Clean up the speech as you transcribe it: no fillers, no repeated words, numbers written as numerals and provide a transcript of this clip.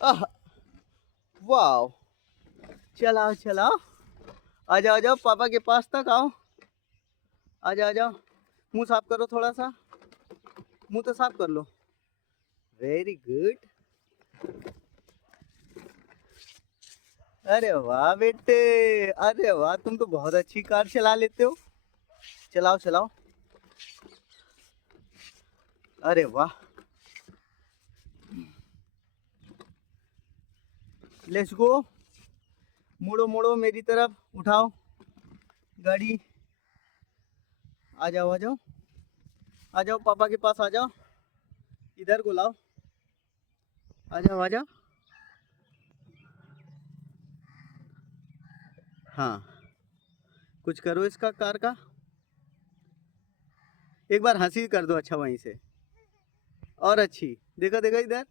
आह, wow. चलाओ चलाओ, आ जाओ आ जाओ, पापा के पास तक आओ। आ जाओ आ जाओ। मुंह साफ करो थोड़ा सा, मुंह तो साफ कर लो। Very good. अरे वाह बेटे, अरे वाह, तुम तो बहुत अच्छी कार चला लेते हो। चलाओ चलाओ। अरे वाह, लेट्स गो। मुड़ो मुड़ो मेरी तरफ, उठाओ गाड़ी। आ जाओ आ जाओ, आ जाओ पापा के पास आ जाओ। इधर को लाओ, आ जाओ आ जाओ। हाँ, कुछ करो इसका कार का। एक बार हंसी कर दो, अच्छा वहीं से। और अच्छी, देखो देखो इधर।